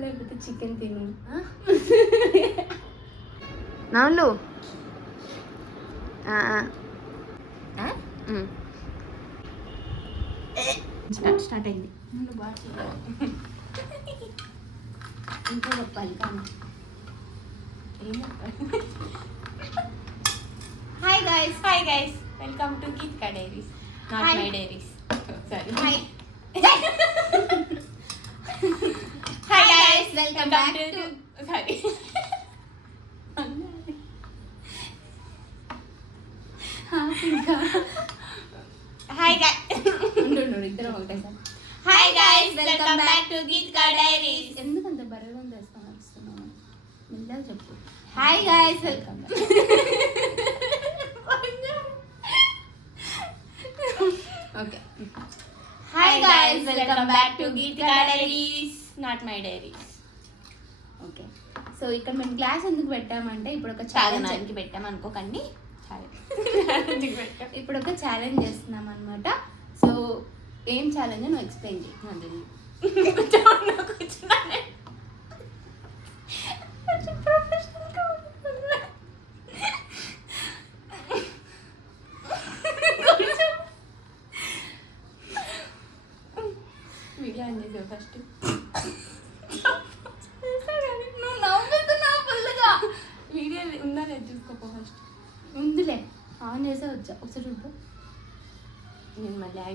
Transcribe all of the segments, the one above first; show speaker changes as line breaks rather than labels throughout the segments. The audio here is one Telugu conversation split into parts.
లేకపోతే చికెన్ తిను.
నవ్వులు.
స్టార్ట్ స్టార్ట్ అయింది. ఇంకా చెప్పాలి కానీ
hi guys hi guys welcome to Geetka diaries not
Hi.
My diaries sorry
hi
hi to sorry hi
ఉండు, ఇద్దరం ఒకటే sir.
Hi guys welcome back to Geetka diaries
ఎందుకు అంత బరువుగా వేసుకొని వస్తున్నావు మెల్లగా చెప్పు.
Hi guys
welcome okay
hi guys welcome back to Geetka diaries not my diaries
so ఇక్కడ మేము గ్లాస్ ఎందుకు పెట్టామంటే ఇప్పుడు ఒక ఛాలెంజ్
పెట్టాం అనుకోకండి.
ఇప్పుడు ఒక ఛాలెంజ్ చేస్తున్నాం అనమాట సో ఏం ఛాలెంజ్ నువ్వు ఎక్స్ప్లెయిన్ చేయి.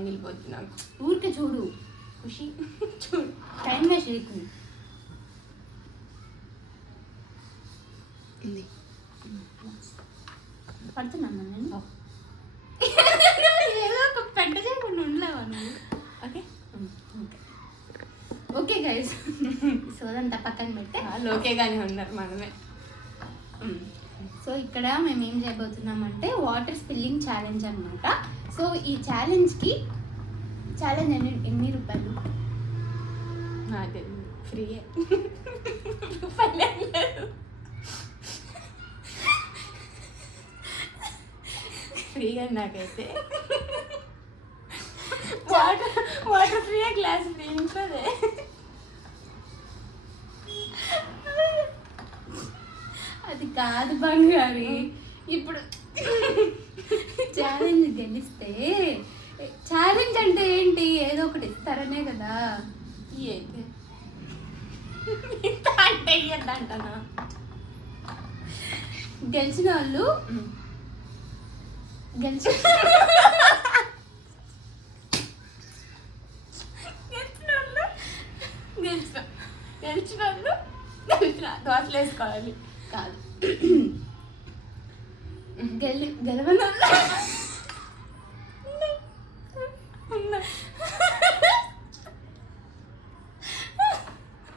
మళ్ళీ యాంగిల్ పోతున్నా
ఊరికే చూడు.
ఖుషి. చూడు.
టైం వేస్ట్ చేయకు పడుతున్నాను నేను? ఏదో ఒక పెంట చేయకుండా ఉండలేవా నువ్వు?
ఓకే.
ఓకే. గైస్. సో అదంతా పక్కన పెట్టే
లోకే కానీ ఉన్నారు మనమే.
సో ఇక్కడ మేము ఏం చేయబోతున్నామంటే వాటర్ స్పిల్లింగ్ ఛాలెంజ్ అన్నమాట. సో ఈ ఛాలెంజ్కి ఛాలెంజ్ ఎన్ని ఎన్ని రూపాయలు?
అదే ఫ్రీయే. రూపాయలే ఫ్రీగా నాకైతే. వాటర్ వాటర్ ఫ్రీయే గ్లాస్ ఫ్రీ ఇంట్లోదే.
అది కాదు బంగారి. ఇప్పుడు ఛాలెంజ్ గెలిస్తే ఛాలెంజ్ అంటే ఏంటి? ఏదో ఒకటి ఇస్తారనే కదా.
అయితే. అంటే ఇయ్యద్దంటనా?
గెలిచిన వాళ్ళు గెలిచి
గెలిచిన వాళ్ళు గెలిచిన. గెలిచిన వాళ్ళు గెలిచిన. దోశలు వేసుకోవాలి.
కాదు. గెలి గెలవని వాళ్ళు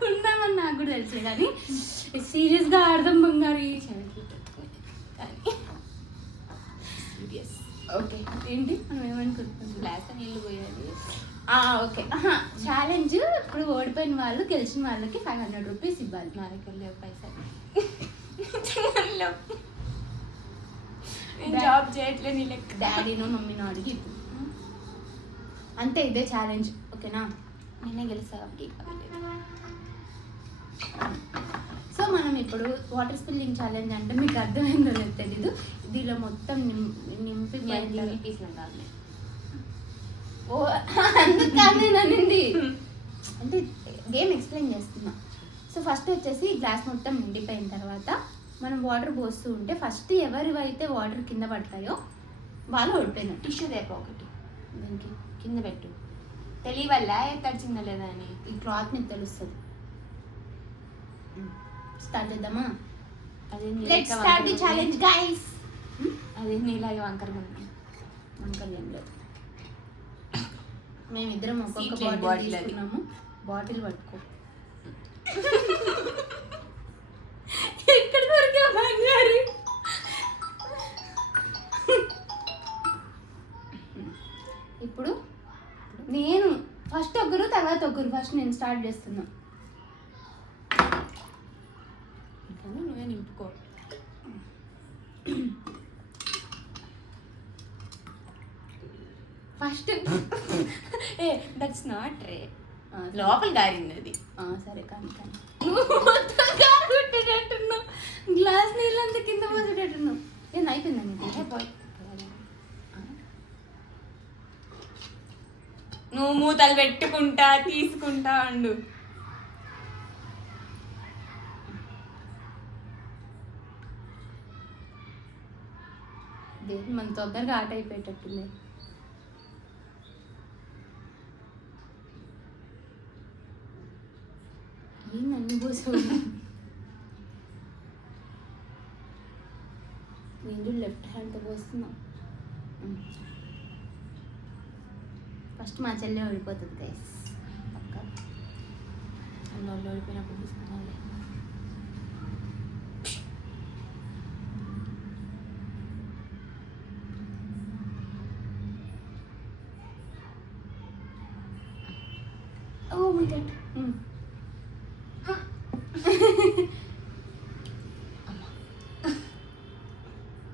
ఉన్నామని తెలుసు కానీ సీరియస్గా ఆడదాం బంగారి
సీరియస్
ఓకే ఏంటి? మనం ఏమనుకుంటున్నాం?
గ్లాస్ నీళ్ళు పోయాలి.
ఓకే. ఛాలెంజ్ ఇప్పుడు ఓడిపోయిన వాళ్ళు గెలిచిన వాళ్ళకి ఫైవ్ హండ్రెడ్ రూపీస్ ఇవ్వాలి.
నా దగ్గర లేవు పైసలు జాబ్ చేయట్లేదు నీ లెక్క.
డాడీనో మమ్మీనో అడిగి. అంతే ఇదే ఛాలెంజ్ ఓకేనా?
నేనే గెలుస్తా కాబట్టి.
సో మనం ఇప్పుడు వాటర్ స్పిల్లింగ్ ఛాలెంజ్ అంటే మీకు అర్థమైందో లేదు తెలీదు. దీనిలో మొత్తం నింపి ఓ అందుకు కాదు నేను అనింది అంటే గేమ్ ఎక్స్ప్లెయిన్ చేస్తున్నా. సో ఫస్ట్ వచ్చేసి గ్లాస్ మొత్తం నిండిపోయిన తర్వాత మనం వాటర్ పోస్తూ ఉంటే ఫస్ట్ ఎవరివైతే వాటర్ కింద పడతాయో వాళ్ళు ఓడిపోయినట్టు.
టిష్యూ రేపు ఒకటి.
దీనికి?
కింద పెట్టు. తెలియవల్ల? తడిచిందా లేదా అని?
ఈ క్లాత్ మీకు తెలుస్తుంది. స్టార్ట్ చేద్దామా? Let's start the challenge guys
అదే నీలాగే ఉంది
అంకల్ ఏం లేదు. మేమిద్దరం ఒక్కొక్క బాటిల్. తీసుకున్నాము. బాటిల్ పట్టుకో. ఎక్కడ దొరికా బంగారు? ఇప్పుడు నేను ఫస్ట్ ఒకరు తర్వాత ఒకరు ఫస్ట్ నేను స్టార్ట్ చేస్తున్నా.
ఇంకా నువ్వే నింపుకో
ఫస్ట్
ఏ దట్స్ నాట్ రే. లోపల గారింది అది
సరే కానీ కానీ. నువ్వు మొత్తం కొట్టేటట్టున్నావు గ్లాస్ నీళ్ళంతా కింద పోసేటట్టున్నావు. ఏం అయిపోయిందా నీకు? ఏ పోయ్. ఆ,
నువ్వు మూతలు పెట్టుకుంటా తీసుకుంటా ఉండు
మన తొందరగా ఆట అయిపోయేటట్టుంది. నన్ను పోసావు నేను లెఫ్ట్ హ్యాండ్తో పోస్తున్నా ఫస్ట్ మా చెల్లె ఓడిపోతుంది గైస్ పక్క. అందులో ఓడిపోయినప్పుడు తీసుకున్నాను ఓ మై గాడ్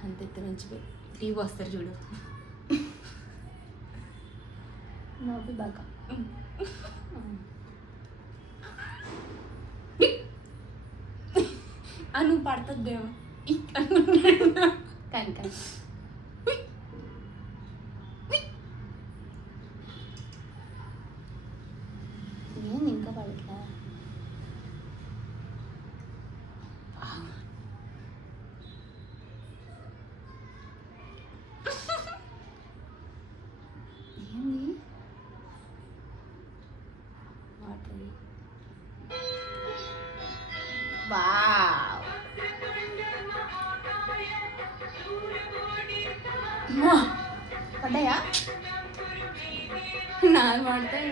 అంత ఎత్తు నుంచి
త్రీ వస్తారు చూడు.
నవ్వు బాగా
ఆ నువ్వు పడుతుందేమో
కానీ కానీ. ఏంది ఇంకా పడట్లా? పడ్డాయా? నాలుగు పడతాయి.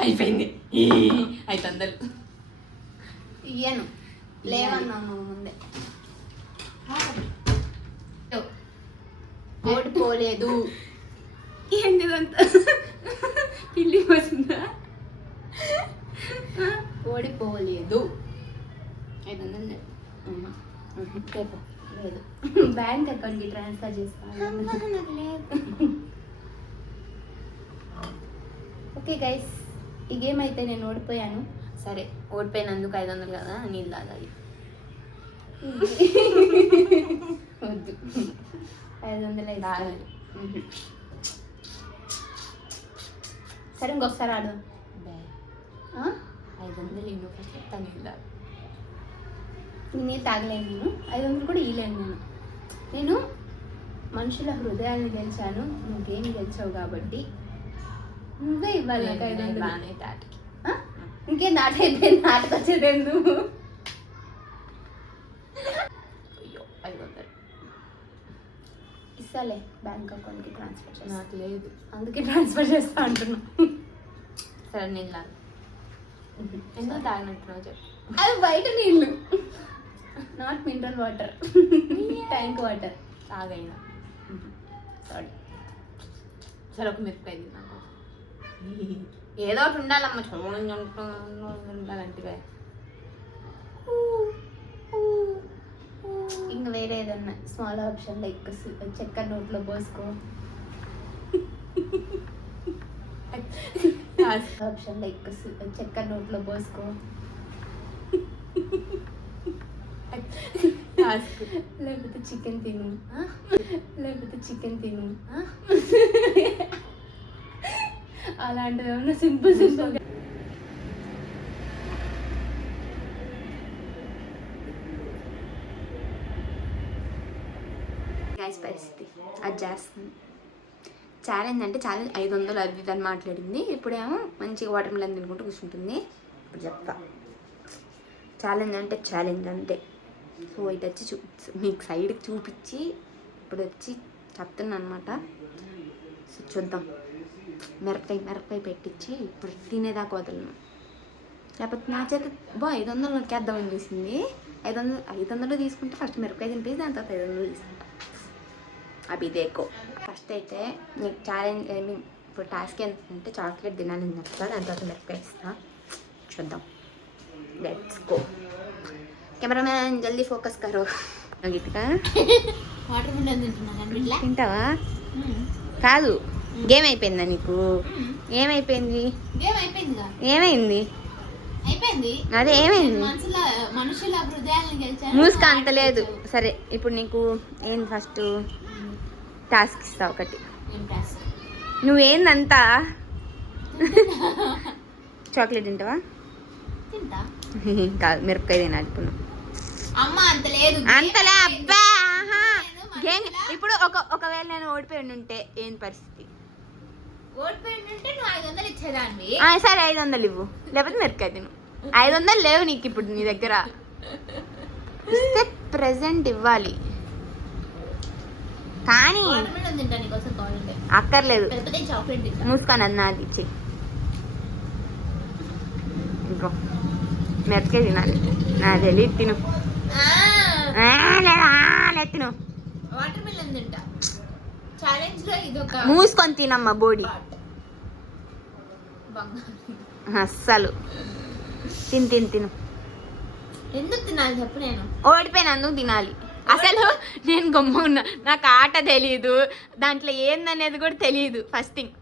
అయిపోయింది. ఈ ఐదు వందలు.
ఇయ్యను. లేవన్నావు నువ్వు ముందే. కోడి పోలేదు.
ఏంటి ఇదంతా? పిల్లి పోతుందా
కోడి పోలేదు. ఐదు వందలు లేదు. అమ్మా. రేపు లేదు బ్యాంక్ అకౌంట్కి ట్రాన్స్ఫర్ చేస్తాను ఓకే గైస్ ఈ గేమ్ అయితే నేను ఓడిపోయాను.
సరే ఓడిపోయినందుకు ఐదు వందలు కదా నీళ్ళు తాగాలి.
వద్దు. ఐదు వందలు అయితే
తాగాలి.
సరే ఇంకొకసారి ఆడు?
ఐదు వందలు ఫస్ట్ చెప్తా నీళ్ళు తాగు.
నేను తాగలేను నేను. ఐదు వందలు కూడా ఇవ్వలేను నేను. నేను మనుషుల హృదయాన్ని గెలిచాను. నువ్వు గెలిచావు కాబట్టి నువ్వే ఇవ్వాలి నాకు ఐదు వందలు.
బాగానే తాటికి?
ఇంకేం నాట అయిపోయింది నాటకు వచ్చేదేందు
అయ్యో ఐదు వందలు.
ఇస్తాలే బ్యాంక్ అకౌంట్కి ట్రాన్స్ఫర్ చేస్తా.
నాకు లేదు.
అందుకే ట్రాన్స్ఫర్ చేస్తా అంటున్నా.
సరే నీళ్ళు ఎందుకు తాగినట్టున్నావు చెప్పు.
అవి బయట నీళ్ళు. Not mineral water tank water
తాగైనా.
Sorry
సరే ఒక మిరపకాయ తిన్నాను ఏదో ఒకటి ఉండాలమ్మ చూడండి ఉండాలంటే
ఇంకా వేరే ఏదన్నా స్మాల్ ఆప్షన్ లైక్ చక్కెర నోట్లో పోసుకో. ఆప్షన్ లైక్ చక్కెర నోట్లో పోసుకో. లేకపోతే చికెన్ తిను. లేకపోతే చికెన్ తిను. అలాంటివి ఏమన్నా సింపుల్ సింపుల్
పరిస్థితి. అది చేస్తుంది. ఛాలెంజ్ అంటే ఛాలెంజ్ ఐదు వందలు అది అని మాట్లాడింది. ఇప్పుడేమో మంచిగా వాటర్ మిలన్ తినుకుంటూ కూర్చుంటుంది. ఇప్పుడు చెప్తా. ఛాలెంజ్ అంటే ఛాలెంజ్ అంతే. సో ఇటు వచ్చి చూ మీకు సైడ్కి చూపించి ఇప్పుడు వచ్చి చెప్తున్నా అనమాట సో చూద్దాం. మిరపకాయ మిరపకాయ పెట్టించి ఇప్పుడు తినేదాకా వదలను. లేకపోతే నా చేత బా ఐదు వందలు నొక్కేద్దామని చూసింది. ఐదు వందలు ఐదు వందలు తీసుకుంటే ఫస్ట్ మిరపకాయ తింటే దాని తర్వాత ఐదు వందలు తీసుకుంటా. అవి దేకో ఫస్ట్ అయితే నీకు ఛాలెంజ్ ఐ మీన్ ఇప్పుడు టాస్క్ ఏంటంటే చాక్లెట్ తినాలని చెప్తా దాని తర్వాత మిరపకాయ ఇస్తా. చూద్దాం. లెట్స్ గో కెమెరామ్యాన్ జల్దీ ఫోకస్ కరో. తింటావా? కాదు గేమ్ అయిపోయిందా నీకు? ఏమైపోయింది? ఏమైంది?
అయిపోయింది?
అదే ఏమైంది? మూసుక అంత లేదు. సరే ఇప్పుడు నీకు ఏంది ఫస్ట్ టాస్క్ ఇస్తా ఒకటి.
ఏం?
నువ్వేందంతా? చాక్లెట్ తింటావా?
తింటా.
కాదు మిరపకాయ తినాలి ఇప్పుడు నువ్వు.
అమ్మ అంత లేదు.
అంతలే అబ్బా. గేమ్ ఇప్పుడు ఒక ఒకవేళ నేను ఓడిపోయి ఉంటే ఏం పరిస్థితి? సరే ఐదు వందలు ఇవ్వు. లేకపోతే మిరపకాయ తిను. ఐదు వందలు లేవు నీకు ఇప్పుడు నీ దగ్గర. ఇస్తే ప్రెసెంట్ ఇవ్వాలి. కానీ అక్కర్లేదు. మూసుకొని అది నాది ఇచ్చి ఇంకో మిరపకాయ తినాలి. నా తెలియదు తిను. ఆ, లేదా, ఆ, లేదు తిను
వాటర్ మిలన్ తింటా. ఛాలెంజ్లో ఇది ఒక
మూసుకొని తినమ్మా బోడి. అస్సలు. తిను తిను తిను.
ఎందుకు తినాలి చెప్పు నేను?
ఓడిపోయినందుకు తినాలి. అసలు నేను గమ్మ ఉన్నా. నాకు ఆట తెలియదు దాంట్లో ఏందనేది కూడా తెలియదు ఫస్ట్ థింగ్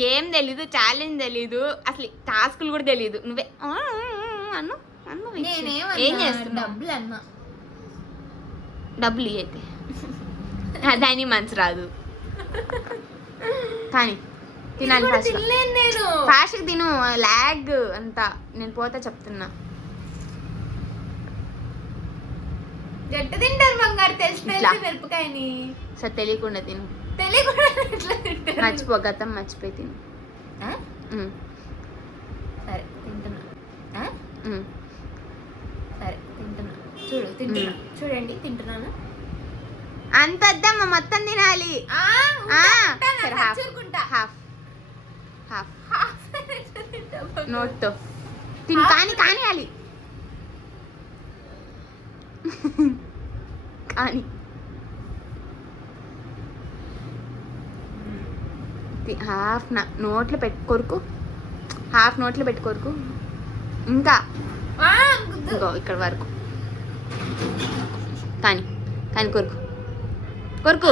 గేమ్ తెలీదు ఛాలెంజ్ తెలీదు. అసలు టాస్కులు కూడా తెలియదు నువ్వే ఆ, ఏం చేస్తున్నావు?
డబ్బులు అన్నా
డబ్బులు ఇయ్యతే దాని మనసు రాదు. కానీ తినాలి ఫస్ట్
నేను.
తిను లాగ్ అంతా. నేను పోతా చెప్తున్నా.
గట్టి తింటారు బంగారు? తెలిసి
ఇట్లా.
తెలిసి మిరపకాయని.
సరే తెలియకుండా తిను.
తెలియకుండా
మర్చిపో గతం మర్చిపోయి తిను.
సరే తింటున్నా ఆ?
ఉమ్.
సరే తింటున్నా చూడు తింటున్నా. చూడండి తింటున్నాను.
అంత వద్దమ్మా మొత్తం తినాలి. హాఫ్. హాఫ్? నోట్తో. తిను కానీ కానియాలి. కానీ. హాఫ్ నోట్లో పెట్టుకోరుకు హాఫ్ నోట్లో పెట్టుకోరుకు. ఇంకో ఇక్కడ వరకు. కానీ కానీ కొరుకు. కొరుకు.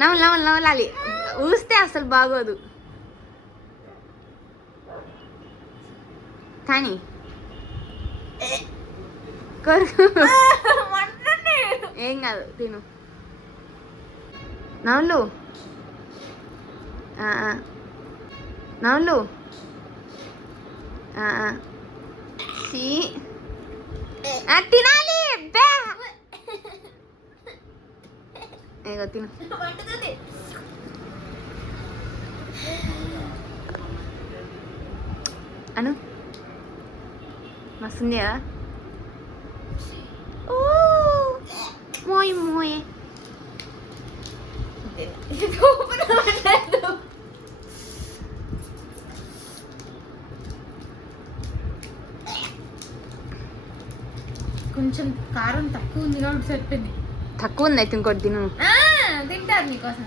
నవ్వు నవ్వు నవ్వాలి ఊస్తే అసలు బాగోదు. కానీ కొరుకు. ఏం కాదు తిను. నవ్వులు. నవ్వులు. ఆ, తినాలి. ఇగో తిను. అను మస్తుంది కదా మోయ్ మోయే
కొంచెం కారం తక్కువ ఉంది కాబట్టి సరిపోయింది.
తక్కువ ఉంది అయితే ఇంకోటి తిను.
తింటారు మీకోసం.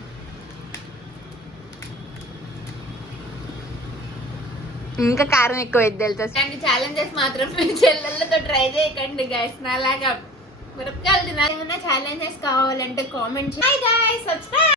ఇంకా కారం ఎక్కువ తెలుసా?
ఇలాంటి ఛాలెంజెస్ మాత్రం మీ చెల్లెళ్ళతో ట్రై చేయకండి గైస్ నాలాగా. మిరపకాయలు తినాలి. ఏమైనా ఛాలెంజెస్ కావాలంటే కామెంట్ చేయండి. సబ్స్క్రైబ్